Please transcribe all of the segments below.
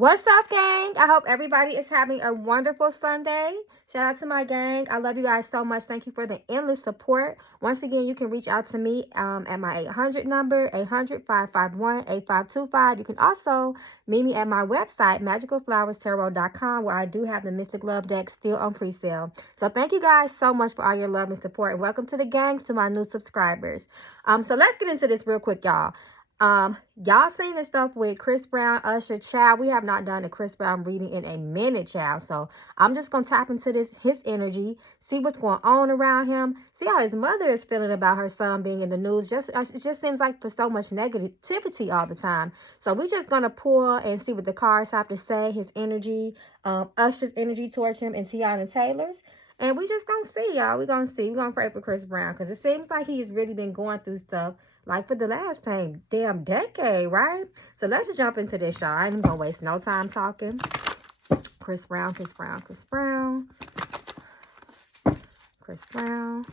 What's up, gang? I hope everybody is having a wonderful Sunday. Shout out to my gang. I love you guys so much. Thank you for the endless support. Once again, you can reach out to me at my 800 number, 800-551-8525. You can also meet me at my website, magicalflowerstarot.com, where I do have the Mystic Love deck still on pre-sale. So thank you guys so much for all your love and support. And welcome to the gang, to my new subscribers. So let's get into this real quick, y'all. Y'all seen this stuff with Chris Brown, Usher, child. We have not done a Chris Brown reading in a minute, child. So I'm just gonna tap into his energy, see what's going on around him, see how his mother is feeling about her son being in the news. It just seems like for so much negativity all the time. So we're just gonna pull and see what the cards have to say, his energy, Usher's energy towards him, and Tiana Taylor's. And we just gonna see, y'all. We're gonna see. We're gonna pray for Chris Brown, because it seems like he has really been going through stuff like for the last damn decade, right? So let's just jump into this, y'all. I ain't gonna waste no time talking. Chris Brown, Chris Brown, Chris Brown. Chris Brown.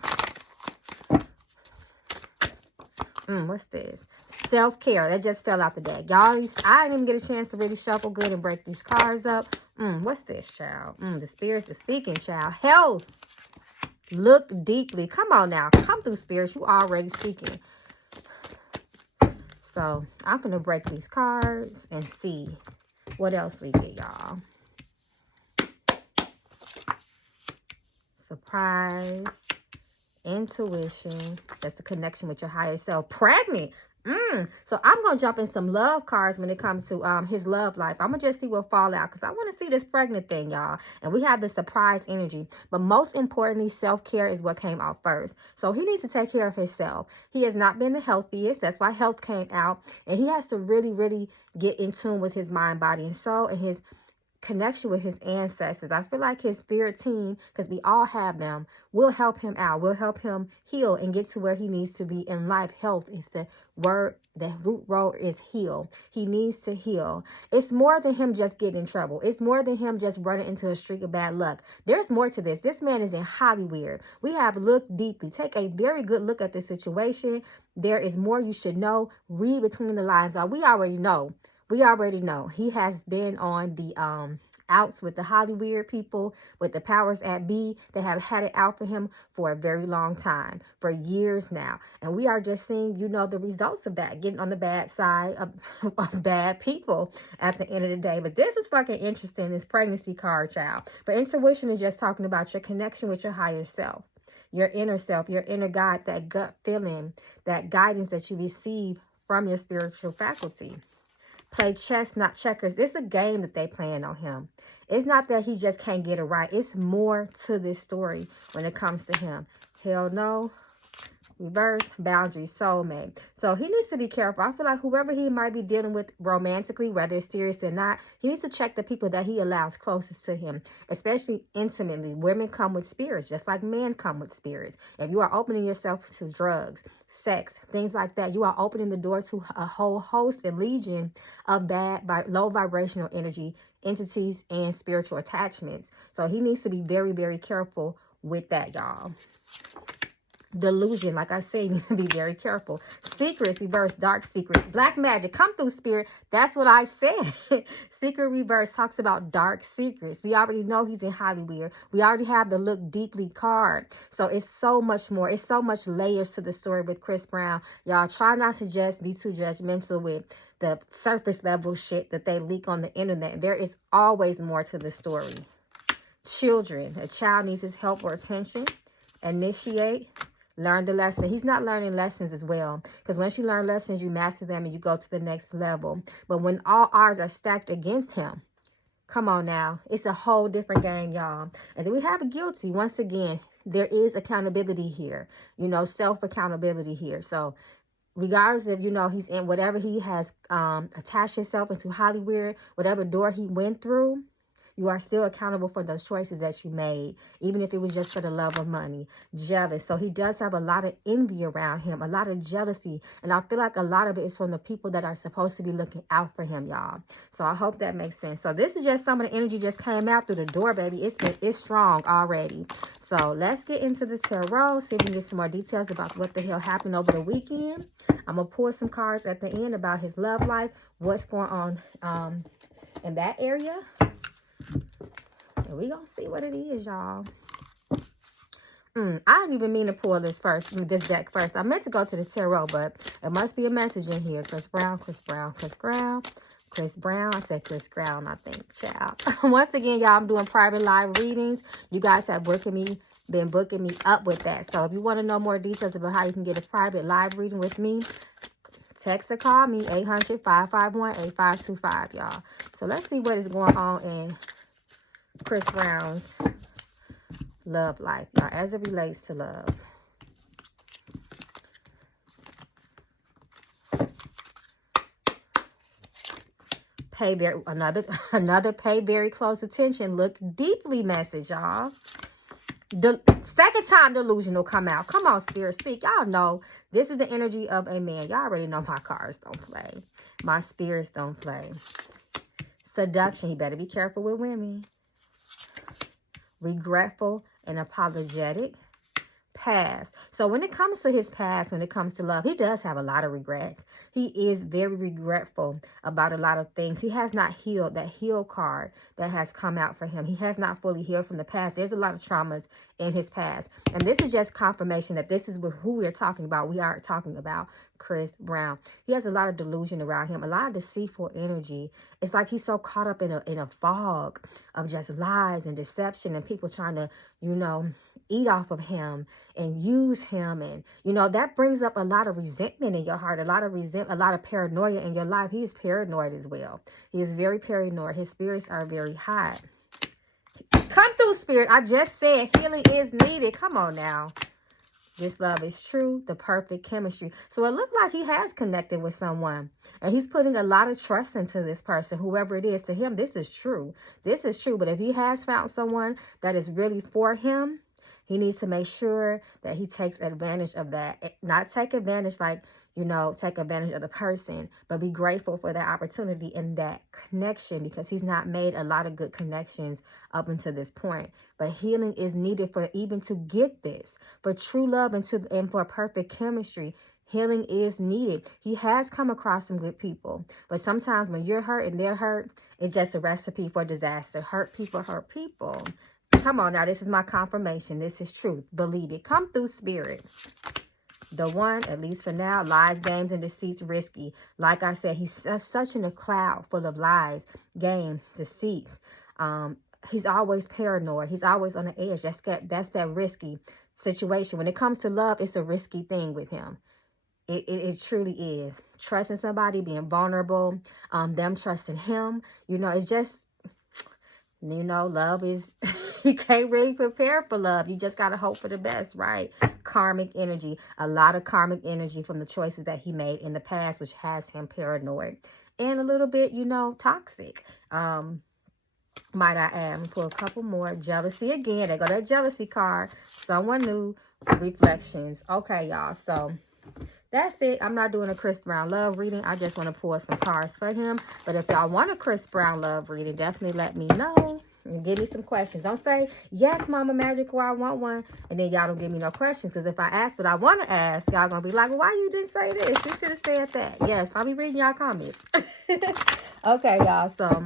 What's this? Self-care. That just fell out the deck. Y'all, I didn't even get a chance to really shuffle good and break these cards up. What's this, child? The spirits are speaking, child. Health. Look deeply. Come on now. Come through, spirits. You already speaking. So I'm going to break these cards and see what else we get, y'all. Surprise. Intuition. That's the connection with your higher self. Pregnant. So I'm going to jump in some love cards when it comes to his love life. I'm going to just see what fall out, because I want to see this pregnant thing, y'all. And we have the surprise energy. But most importantly, self-care is what came out first. So he needs to take care of himself. He has not been the healthiest. That's why health came out. And he has to really, really get in tune with his mind, body, and soul, and his connection with his ancestors. I feel like his spirit team, because we all have them, will help him out, will help him heal and get to where he needs to be in life. Health is the word. The root word is heal. He needs to heal. It's more than him just getting in trouble. It's more than him just running into a streak of bad luck. There's more to this. This man is in Hollywood. We have looked deeply. Take a very good look at this situation. There is more you should know. Read between the lines. We already know. We already know he has been on the outs with the Hollywood people, with the powers that be, that have had it out for him for a very long time, for years now. And we are just seeing, the results of that, getting on the bad side of bad people at the end of the day. But this is fucking interesting, this pregnancy card, child. But intuition is just talking about your connection with your higher self, your inner self, your inner God, that gut feeling, that guidance that you receive from your spiritual faculty. Play chess, not checkers. It's a game that they playing on him. It's not that he just can't get it right. It's more to this story when it comes to him. Hell no. Reverse, boundaries, soulmate. So he needs to be careful. I feel like whoever he might be dealing with romantically, whether it's serious or not, he needs to check the people that he allows closest to him, especially intimately. Women come with spirits, just like men come with spirits. If you are opening yourself to drugs, sex, things like that, you are opening the door to a whole host and legion of low vibrational energy, entities, and spiritual attachments. So he needs to be very, very careful with that, y'all. Delusion, like I said, you need to be very careful. Secrets, reverse, dark secrets. Black magic, come through, spirit. That's what I said. Secret reverse talks about dark secrets. We already know he's in Hollywood. We already have the look deeply card. So it's so much more. It's so much layers to the story with Chris Brown. Y'all try not to just be too judgmental with the surface level shit that they leak on the internet. There is always more to the story. Children, a child needs his help or attention. Initiate. Learn the lesson. He's not learning lessons as well, because once you learn lessons, you master them and you go to the next level. But when all odds are stacked against him, come on now, it's a whole different game, y'all. And then we have a guilty. Once again, there is accountability here, self-accountability here. So regardless if, he's in whatever he has attached himself into Hollywood, whatever door he went through, you are still accountable for those choices that you made, even if it was just for the love of money. Jealous. So he does have a lot of envy around him, a lot of jealousy. And I feel like a lot of it is from the people that are supposed to be looking out for him, y'all. So I hope that makes sense. So this is just some of the energy just came out through the door, baby. It's strong already. So let's get into the tarot, see if we can get some more details about what the hell happened over the weekend. I'm going to pull some cards at the end about his love life, what's going on in that area. And we gonna see what it is, y'all. I didn't even mean to pull this deck first. I meant to go to the tarot, but it must be a message in here. Chris Brown, Chris Brown, Chris Brown, Chris Brown. I said Chris Brown, I think, child. Once again, y'all, I'm doing private live readings. You guys have been booking me up with that. So if you want to know more details about how you can get a private live reading with me, text or call me, 800-551-8525, y'all. So let's see what is going on in Chris Brown's love life, y'all, as it relates to love. Another pay very close attention. Look deeply message, y'all. The second time delusional come out. Come on, Spirit, speak. Y'all know this is the energy of a man. Y'all already know my cards don't play. My spirits don't play. Seduction. He better be careful with women. Regretful and apologetic. Past. So when it comes to his past, when it comes to love, he does have a lot of regrets. He is very regretful about a lot of things. He has not healed. That heal card that has come out for him, he has not fully healed from the past. There's a lot of traumas in his past, and this is just confirmation that this is who we're talking about. We are talking about Chris Brown. He has a lot of delusion around him, a lot of deceitful energy. It's like he's so caught up in a fog of just lies and deception and people trying to, eat off of him and use him. And, that brings up a lot of resentment in your heart, a lot of paranoia in your life. He is paranoid as well. He is very paranoid. His spirits are very hot. Come through, Spirit. I just said healing is needed. Come on now. This love is true, the perfect chemistry. So it looked like he has connected with someone. And he's putting a lot of trust into this person, whoever it is. To him, this is true. This is true. But if he has found someone that is really for him, he needs to make sure that he takes advantage of that. Not take advantage like, take advantage of the person, but be grateful for that opportunity and that connection, because he's not made a lot of good connections up until this point. But healing is needed for even to get this, for true love and for perfect chemistry. Healing is needed. He has come across some good people, but sometimes when you're hurt and they're hurt, it's just a recipe for disaster. Hurt people hurt people. Come on now, this is my confirmation. This is truth. Believe it. Come through, Spirit. The one, at least for now, lies, games, and deceits risky. Like I said, he's such in a cloud full of lies, games, deceits. He's always paranoid. He's always on the edge. That's that risky situation. When it comes to love, it's a risky thing with him. It truly is. Trusting somebody, being vulnerable, them trusting him. It's just, love is, you can't really prepare for love. You just got to hope for the best, right? Karmic energy. A lot of karmic energy from the choices that he made in the past, which has him paranoid. And a little bit, toxic. Might I add, I'm going to pull a couple more. Jealousy again. There go that jealousy card. Someone new. Reflections. Okay, y'all. So that's it. I'm not doing a Chris Brown love reading. I just want to pull some cards for him. But if y'all want a Chris Brown love reading, definitely let me know. And give me some questions. Don't say, yes, Mama Magical, I want one. And then y'all don't give me no questions. Because if I ask what I want to ask, y'all going to be like, well, why you didn't say this? You should have said that. Yes, I'll be reading y'all comments. Okay, y'all. So,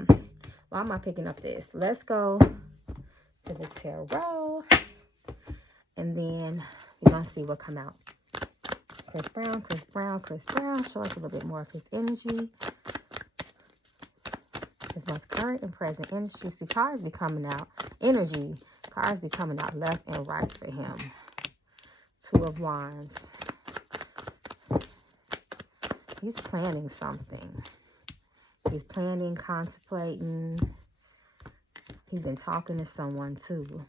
why am I picking up this? Let's go to the tarot. And then we're going to see what come out. Chris Brown, Chris Brown, Chris Brown. Show us a little bit more of his energy. His most current and present energy. See, cards be coming out. Energy. Cards be coming out left and right for him. Two of Wands. He's planning something. He's planning, contemplating. He's been talking to someone too.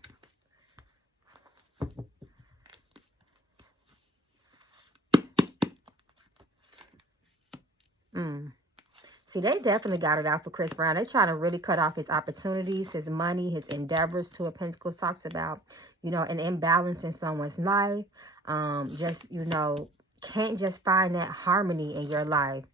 See, they definitely got it out for Chris Brown. They're trying to really cut off his opportunities, his money, his endeavors. Two of Pentacles talks about, an imbalance in someone's life. Can't just find that harmony in your life.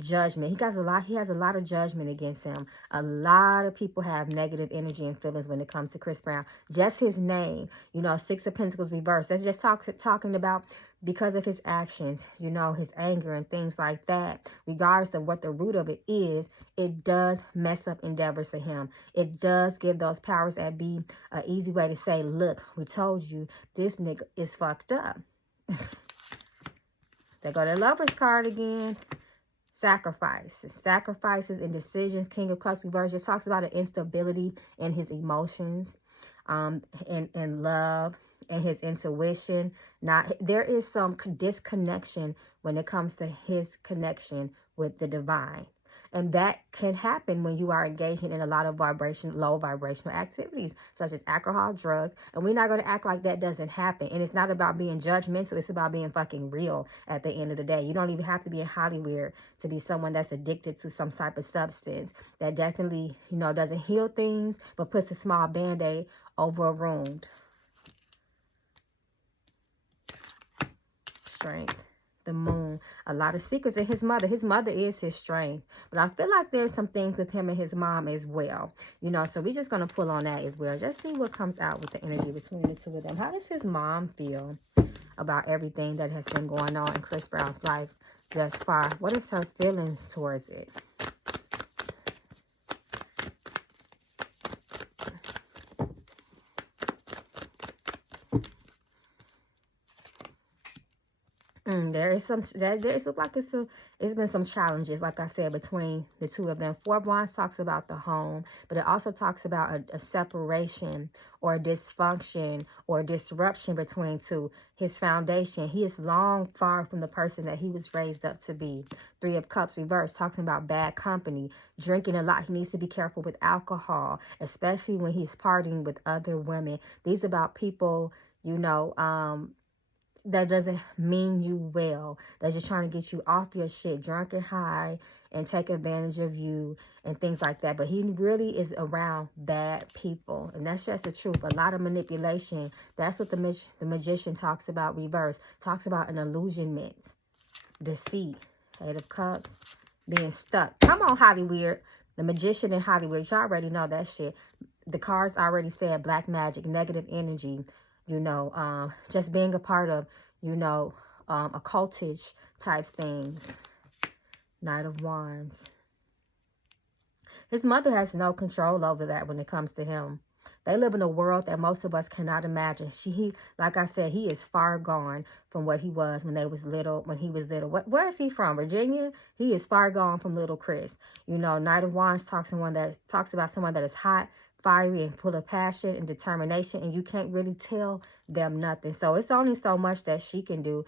Judgment. He has a lot of judgment against him. A lot of people have negative energy and feelings when it comes to Chris Brown. Just his name, you know, Six of Pentacles reversed. That's just talking about because of his actions, you know, his anger and things like that. Regardless of what the root of it is, it does mess up endeavors for him. It does give those powers that be an easy way to say, look, we told you this nigga is fucked up. There go the Lover's card again. Sacrifices and decisions. King of Cups reverse just talks about an instability in his emotions, and love and his intuition. There is some disconnection when it comes to his connection with the divine. And that can happen when you are engaging in a lot of low vibrational activities, such as alcohol, drugs. And we're not going to act like that doesn't happen. And it's not about being judgmental. It's about being fucking real at the end of the day. You don't even have to be in Hollywood to be someone that's addicted to some type of substance that definitely, you know, doesn't heal things, but puts a small band-aid over a wound. Strength. The moon. A lot of secrets in his mother. His mother is his strength. But I feel like there's some things with him and his mom as well. You know, so we're just going to pull on that as well. Just see what comes out with the energy between the two of them. How does his mom feel about everything that has been going on in Chris Brown's life thus far? What is her feelings towards it? There's look like it's been some challenges, like I said, between the two of them. Four of Wands talks about the home, but it also talks about a separation or a dysfunction or a disruption between two. His foundation, he is long far from the person that he was raised up to be. Three of Cups reversed, talking about bad company, drinking a lot. He needs to be careful with alcohol, especially when he's partying with other women. These are about people, you know, that doesn't mean you well. They're just trying to get you off your shit, drunk and high, and take advantage of you and things like that. But he really is around bad people. And that's just the truth. A lot of manipulation. That's what the magician talks about reverse. Talks about an illusionment. Deceit. Eight of Cups. Being stuck. Come on, Hollywood. The magician in Hollywood. You already know that shit. The cards already said black magic, negative energy. You know, just being a part of, you know, occultish type things. Knight of Wands. His mother has no control over that when it comes to him. They live in a world that most of us cannot imagine. Like I said, he is far gone from what he was when he was little. Where is he from? Virginia? He is far gone from little Chris. You know, Knight of Wands talks about someone that is hot, fiery, and full of passion and determination, and you can't really tell them nothing. So it's only so much that she can do.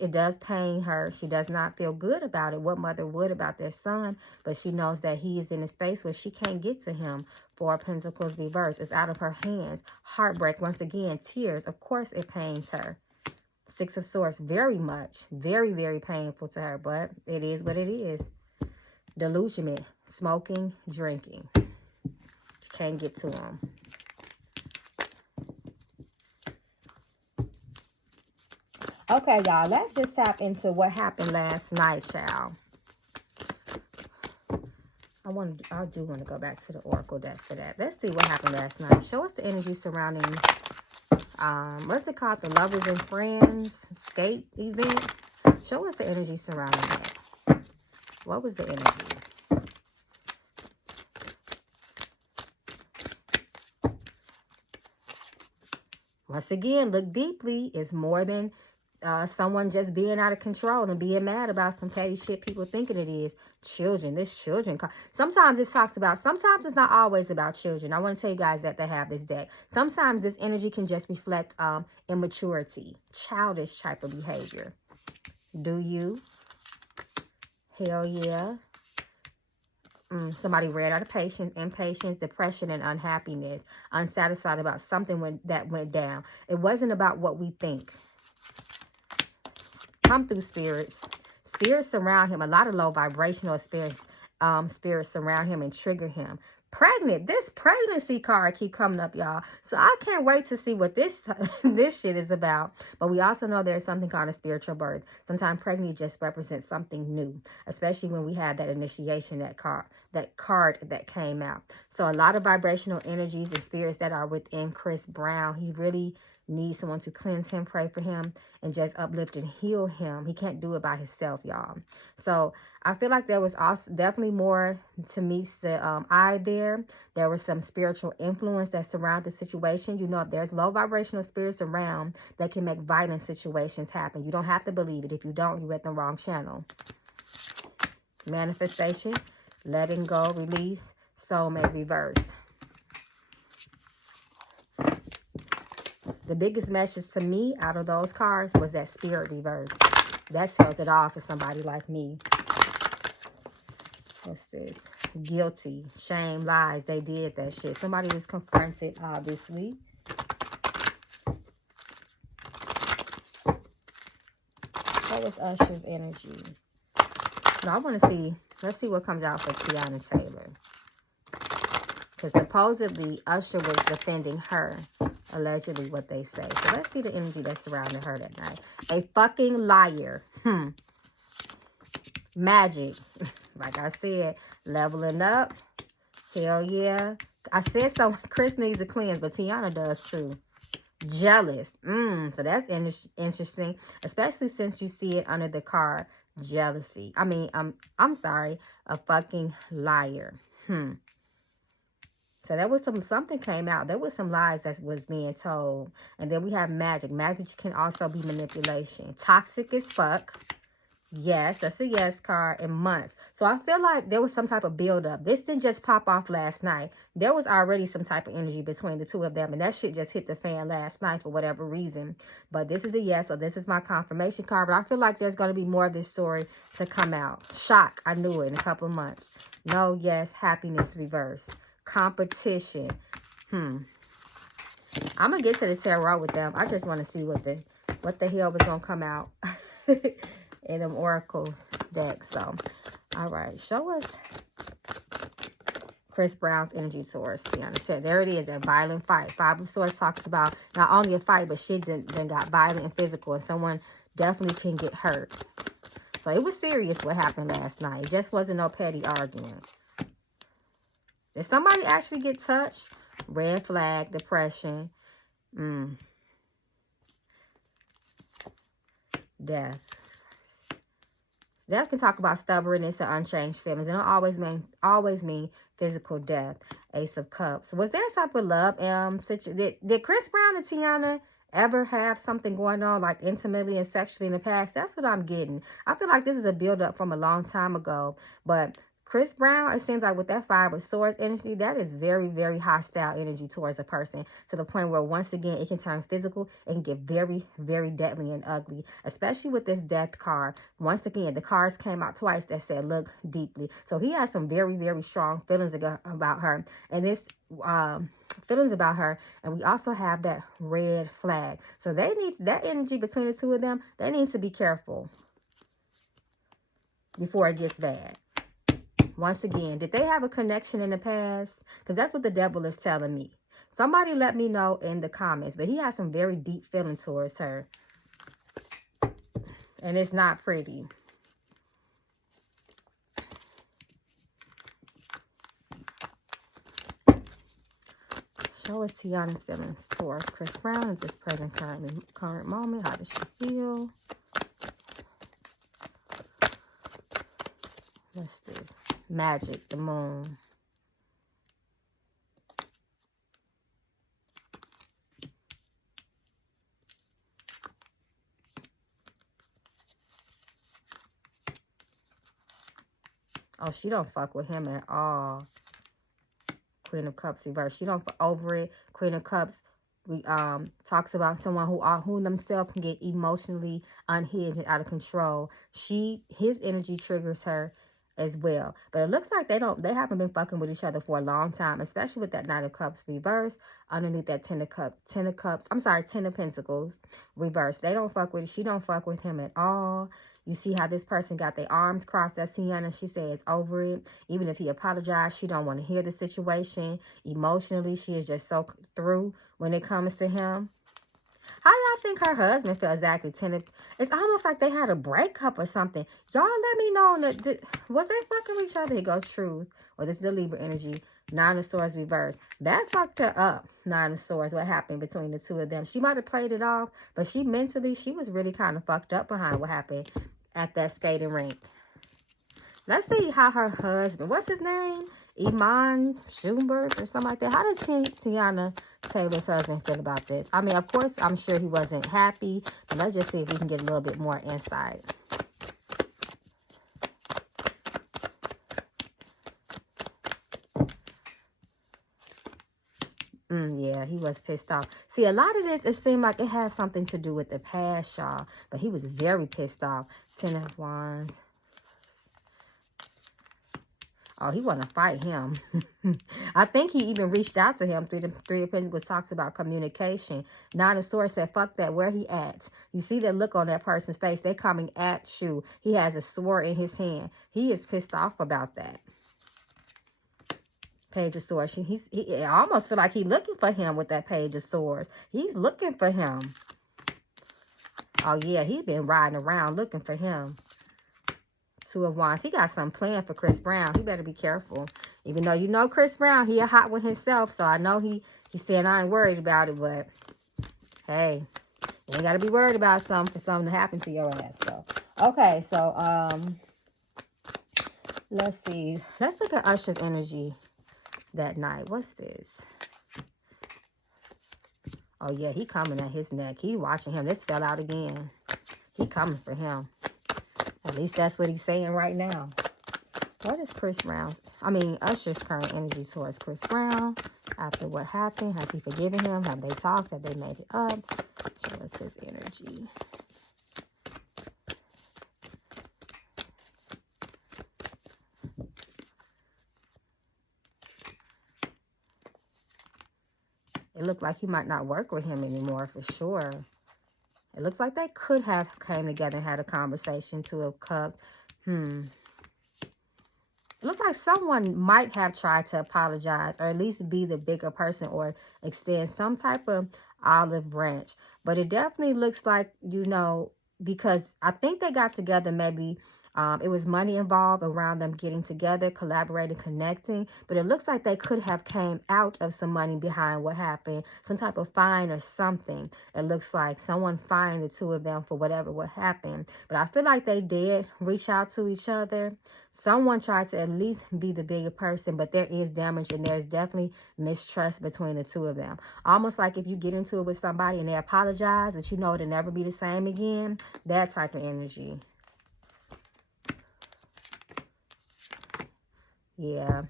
It does pain her. She does not feel good about it. What mother would about their son? But she knows that he is in a space where she can't get to him. Four of Pentacles reverse. It's out of her hands. Heartbreak. Once again, tears. Of course it pains her. Six of Swords. Very much. Very, very painful to her. But it is what it is. Delusionment. Smoking. Drinking. Can't get to him. Okay, y'all. Let's just tap into what happened last night, child. I do want to go back to the Oracle deck for that. Let's see what happened last night. Show us the energy surrounding, what's it called? The Lovers and Friends skate event. Show us the energy surrounding that. What was the energy? Once again, look deeply. It's more than someone just being out of control and being mad about some petty shit people thinking it is. Children. This children. Sometimes it's talked about. Sometimes it's not always about children. I want to tell you guys that have this deck. Sometimes this energy can just reflect immaturity. Childish type of behavior. Do you? Hell yeah. Somebody ran out of patience, impatience, depression, and unhappiness. Unsatisfied about something that went down. It wasn't about what we think. Come through, spirits. Spirits surround him. A lot of low vibrational spirits surround him and trigger him. pregnant. This pregnancy card keep coming up, y'all. So I can't wait to see what this this shit is about. But we also know there's something called a spiritual birth. Sometimes pregnancy just represents something new, especially when we had that initiation, that card that came out. So a lot of vibrational energies and spirits that are within Chris Brown. He really needs someone to cleanse him, pray for him, and just uplift and heal him. He can't do it by himself, y'all. So I feel like there was also definitely more to meet the eye there. There was some spiritual influence that surrounded the situation. You know, if there's low vibrational spirits around, that can make violent situations happen. You don't have to believe it. If you don't, you're at the wrong channel. Manifestation, letting go, release, soulmate reverse. The biggest message to me out of those cards was that spirit reverse. That tells it all for somebody like me. What's this? Guilty, shame, lies. They did that shit. Somebody was confronted, obviously. What was Usher's energy? Now I want to see. Let's see what comes out for Tiana Taylor. Because supposedly Usher was defending her. Allegedly, what they say. So let's see the energy that's surrounding her that night. A fucking liar. Magic. Like I said, leveling up. Hell yeah. I said so. Chris needs a cleanse, but Tiana does too. Jealous. So that's interesting. Especially since you see it under the card jealousy. I mean, I'm sorry. A fucking liar. So there was something came out. There was some lies that was being told. And then we have magic. Magic can also be manipulation. Toxic as fuck. Yes, that's a yes card in months. So I feel like there was some type of buildup. This didn't just pop off last night. There was already some type of energy between the two of them. And that shit just hit the fan last night for whatever reason. But this is a yes. So this is my confirmation card. But I feel like there's going to be more of this story to come out. Shock. I knew it in a couple of months. No, yes, happiness reverse. Competition. I'm gonna get to the tarot with them. I just want to see what the hell was gonna come out in them oracles deck. So all right, show us Chris Brown's energy towards Tiana. So there it is, that violent fight. Five of Swords talks about not only a fight, but shit then got violent and physical, and someone definitely can get hurt. So it was serious what happened last night. It just wasn't no petty argument. Did somebody actually get touched? Red flag, depression. Death. Death can talk about stubbornness and unchanged feelings. It don't always mean physical death. Ace of Cups. Was there a type of love? Did Chris Brown and Tiana ever have something going on like intimately and sexually in the past? That's what I'm getting. I feel like this is a build-up from a long time ago. But Chris Brown, it seems like with that Five of Swords energy, that is very, very hostile energy towards a person, to the point where once again it can turn physical. It can get very, very deadly and ugly, especially with this death card. Once again, the cards came out twice that said look deeply. So he has some very, very strong feelings about her, and this feelings about her. And we also have that red flag. So they need that energy between the two of them. They need to be careful before it gets bad. Once again, did they have a connection in the past? Because that's what the devil is telling me. Somebody let me know in the comments. But he has some very deep feelings towards her. And it's not pretty. Show us Tiana's feelings towards Chris Brown at this present current moment. How does she feel? What's this? Magic, the moon. Oh, she don't fuck with him at all. Queen of Cups reverse. She don't over it. Queen of Cups talks about someone who themselves can get emotionally unhinged and out of control. His energy triggers her as well. But it looks like they haven't been fucking with each other for a long time, especially with that Knight of Cups reverse underneath that Ten of Pentacles reverse. They don't fuck with it. She don't fuck with him at all. You see how this person got their arms crossed. That's Tiana. She says over it. Even if he apologized, she don't want to hear the situation. Emotionally, she is just so through when it comes to him. How y'all think her husband felt exactly? It's almost like they had a breakup or something. Y'all let me know. Was they fucking with each other? Here goes truth. Or this is the Libra energy. Nine of Swords reversed. That fucked her up. Nine of Swords. What happened between the two of them? She might have played it off, but she was really kind of fucked up behind what happened at that skating rink. Let's see how her husband, what's his name? Iman Schubert or something like that. How does Tiana Taylor's husband feel about this? I mean, of course, I'm sure he wasn't happy, but let's just see if we can get a little bit more insight. Yeah, he was pissed off. See, a lot of this, it seemed like it has something to do with the past, y'all. But he was very pissed off. 10 of Wands. Oh, he want to fight him. I think he even reached out to him. Three of Pentacles talks about communication. Nine of Swords said, fuck that, where he at? You see that look on that person's face. They're coming at you. He has a sword in his hand. He is pissed off about that. Page of Swords. He I almost feel like he's looking for him with that Page of Swords. He's looking for him. Oh, yeah, he's been riding around looking for him. Two of Wands. He got something planned for Chris Brown. He better be careful. Even though you know Chris Brown, he a hot one himself. So I know he's saying I ain't worried about it. But, hey, you ain't got to be worried about something for something to happen to your ass. So, okay. So, let's see. Let's look at Usher's energy that night. What's this? Oh, yeah, he coming at his neck. He watching him. This fell out again. He coming for him. At least that's what he's saying right now. What is Chris Brown? I mean, Usher's current energy towards Chris Brown. After what happened, has he forgiven him? Have they talked? Have they made it up? Show us his energy. It looked like he might not work with him anymore for sure. It looks like they could have came together and had a conversation. Two of Cups. It looked like someone might have tried to apologize or at least be the bigger person or extend some type of olive branch. But it definitely looks like, you know, because I think they got together maybe it was money involved around them getting together, collaborating, connecting. But it looks like they could have came out of some money behind what happened. Some type of fine or something. It looks like someone fined the two of them for whatever what happened. But I feel like they did reach out to each other. Someone tried to at least be the bigger person. But there is damage and there's definitely mistrust between the two of them. Almost like if you get into it with somebody and they apologize that you know it'll never be the same again. That type of energy. Yeah,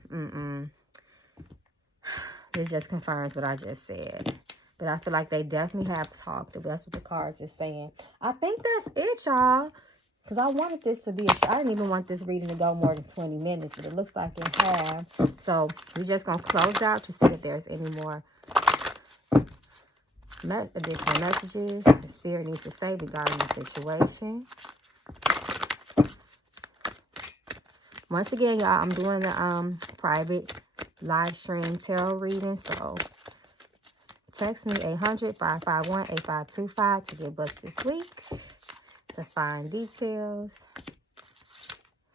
This just confirms what I just said. But I feel like they definitely have talked. That's what the cards are saying. I think that's it, y'all. Because I wanted this to be I didn't even want this reading to go more than 20 minutes. But it looks like it has. So we're just going to close out to see if there's any more additional messages the Spirit needs to say regarding the situation. Once again, y'all, I'm doing the private live stream tarot reading. So text me 800-551-8525 to get booked this week to find details.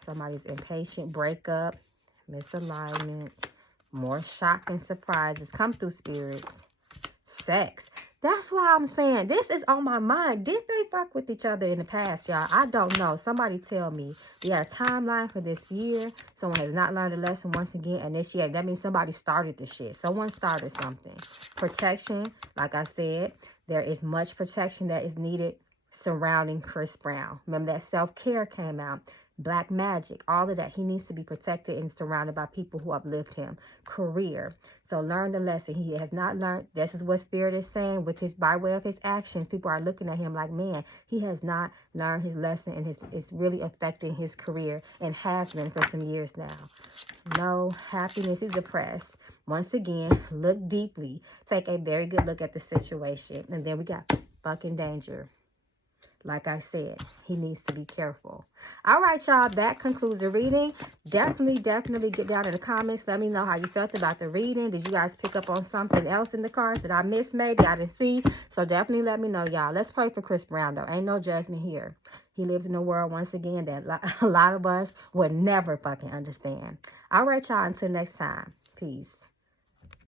Somebody's impatient, breakup, misalignment, more shock and surprises. Come through, spirits. Sex. That's why I'm saying this is on my mind. Did they fuck with each other in the past, y'all? I don't know. Somebody tell me. We got a timeline for this year. Someone has not learned a lesson once again initiated. That means somebody started the shit. Someone started something. Protection. Like I said, there is much protection that is needed surrounding Chris Brown. Remember that self-care came out. Black magic, all of that. He needs to be protected and surrounded by people who uplift him. Career. So learn the lesson. He has not learned. This is what Spirit is saying with his, by way of his actions. People are looking at him like, man, he has not learned his lesson and it's really affecting his career and has been for some years now. No happiness. He's depressed. Once again, look deeply. Take a very good look at the situation. And then we got fucking danger. like I said, he needs to be careful. All right, y'all. That concludes the reading. Definitely get down in the comments. Let me know how you felt about the reading. Did you guys pick up on something else in the cards that I missed maybe? I didn't see. So definitely let me know, y'all. Let's pray for Chris Brown, though. Ain't no judgment here. He lives in a world, once again, that a lot of us would never fucking understand. All right, y'all. Until next time. Peace.